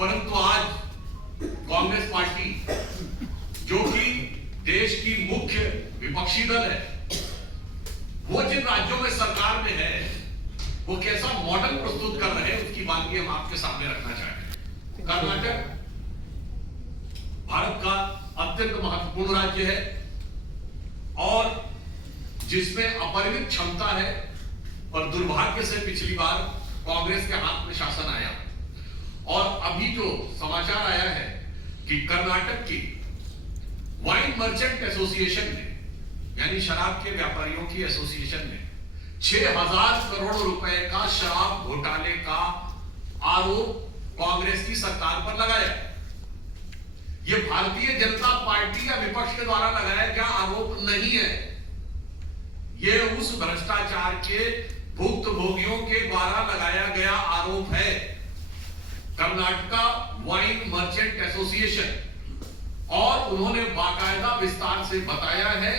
परंतु आज कांग्रेस पार्टी, जो कि देश की मुख्य विपक्षी दल है, वो जिन राज्यों में सरकार में है, वो कैसा मॉडल प्रस्तुत कर रहे हैं, उसकी बात भी हम आपके सामने रखना चाहते हैं। कर्नाटक भारत का अत्यंत महत्वपूर्ण राज्य है और जिसमें अपरिमित क्षमता है, पर दुर्भाग्य से पिछली बार कांग्रेस के हाथ में शासन आया और अभी जो समाचार आया है कि कर्नाटक की वाइन मर्चेंट एसोसिएशन ने, यानी शराब के व्यापारियों की एसोसिएशन ने 6,000 करोड़ रुपए का शराब घोटाले का आरोप कांग्रेस की सरकार पर लगाया। यह भारतीय जनता पार्टी या विपक्ष के द्वारा लगाया गया आरोप नहीं है, यह उस भ्रष्टाचार के भुक्तभोगियों के द्वारा लगाया गया आरोप है। कर्नाटका वाइन मर्चेंट एसोसिएशन, और उन्होंने बाकायदा विस्तार से बताया है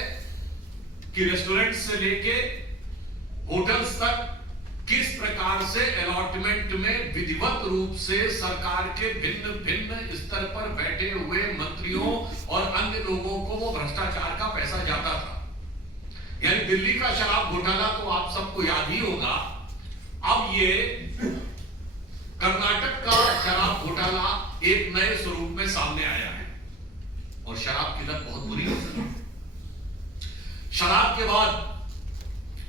कि रेस्टोरेंट से लेके होटल्स तक किस प्रकार से अलॉटमेंट में विधिवत रूप से सरकार के भिन्न भिन्न स्तर पर बैठे हुए मंत्रियों और अन्य लोगों को वो भ्रष्टाचार का पैसा जाता था। यानी दिल्ली का शराब घोटाला तो आप सबको याद ही होगा, अब ये कर्नाटक का शराब घोटाला एक नए स्वरूप में सामने आया है और शराब की लत बहुत बुरी होती है। शराब के बाद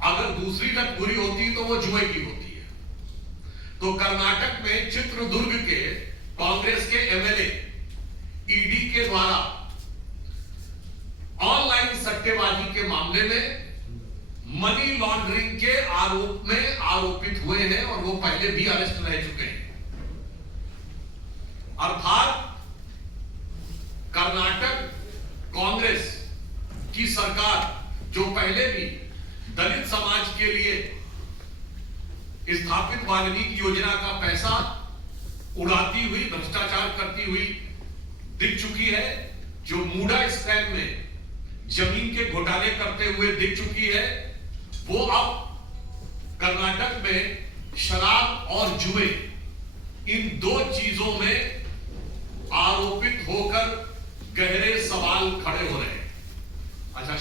अगर दूसरी लत बुरी होती है तो वो जुए की होती है। तो कर्नाटक में चित्रदुर्ग के कांग्रेस के एमएलए ईडी के द्वारा ऑनलाइन सट्टेबाजी के मामले में मनी लॉन्ड्रिंग के आरोप में आरोपित हुए हैं और वो पहले भी अरेस्ट रह चुके हैं। अर्थात कर्नाटक कांग्रेस की सरकार, जो पहले भी दलित समाज के लिए स्थापित वाल्मीकि योजना का पैसा उड़ाती हुई, भ्रष्टाचार करती हुई दिख चुकी है, जो मूडा स्कैम में जमीन के घोटाले करते हुए दिख चुकी है, वो अब कर्नाटक में शराब और जुए, इन दो चीजों में आरोपित होकर गहरे सवाल खड़े हो रहे हैं। अच्छा।